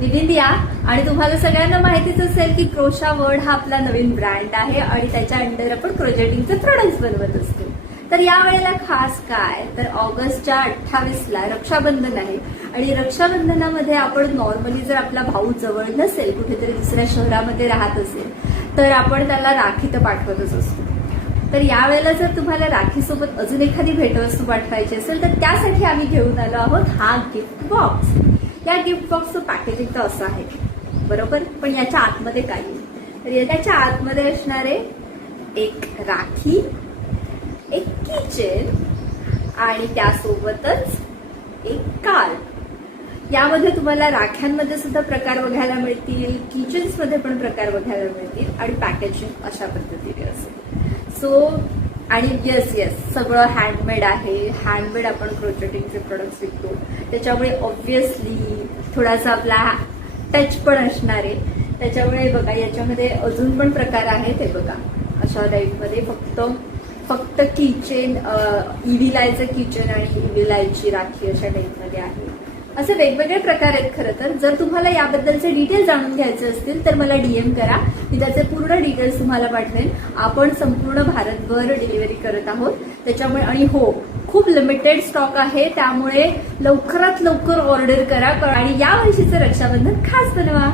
विविंदिया. आणि तुम्हाला सगळ्यांना माहितीच असेल की क्रोशा वर्ल्ड हा आपला नवीन ब्रँड आहे आणि त्याच्या अंडर आपण क्रोचेटिंगचे प्रोडक्ट्स बनवत असतो. तर या वेळेला खास काय तर ऑगस्टच्या 28ला रक्षाबंधन आहे आणि रक्षाबंधनामध्ये आपण नॉर्मली जर आपला भाऊ जवळ नसेल, कुठेतरी दुसऱ्या शहरामध्ये राहत असेल, तर आपण त्याला राखी तर पाठवतच असतो. तर यावेळेला जर तुम्हाला राखीसोबत अजून एखादी भेटवस्तू पाठवायची असेल तर त्यासाठी आम्ही घेऊन आलो आहोत हा गिफ्ट बॉक्स. या गिफ्ट बॉक्सचं पॅकेजिंग तर असं आहे बरोबर, पण याच्या आतमध्ये काही तर याच्या आतमध्ये असणारे एक राखी, एक किचन आणि त्यासोबतच एक कार्ड. यामध्ये तुम्हाला राख्यांमध्ये सुद्धा प्रकार बघायला मिळतील, किचन्स मध्ये पण प्रकार बघायला मिळतील आणि पॅकेजिंग अशा पद्धतीने असेल. सो आणि येस सगळं हँडमेड आहे. हँडमेड आपण क्रोचेटिंगचे प्रोडक्ट्स विकतो, त्याच्यामुळे ऑब्व्हियसली थोडासा आपला टच पण असणार आहे. त्याच्यामुळे बघा याच्यामध्ये अजून पण प्रकार आहेत. हे बघा अशा टाईपमध्ये फक्त किचन, इव्हिलायचं किचन आणि इव्हिलायची राखी अशा टाईपमध्ये आहे. असे वेगवेगळे प्रकार आहेत. खरं तर जर तुम्हाला याबद्दलचे डिटेल्स जाणून घ्यायचे असतील तर मला डीएम करा, मी त्याचे पूर्ण डिटेल्स तुम्हाला पाठवेन. आपण संपूर्ण भारतभर डिलिव्हरी करत आहोत त्याच्यामुळे. आणि हो, खूप लिमिटेड स्टॉक आहे, त्यामुळे लवकरात लवकर ऑर्डर करा आणि या वर्षीचं रक्षाबंधन खास बनवा.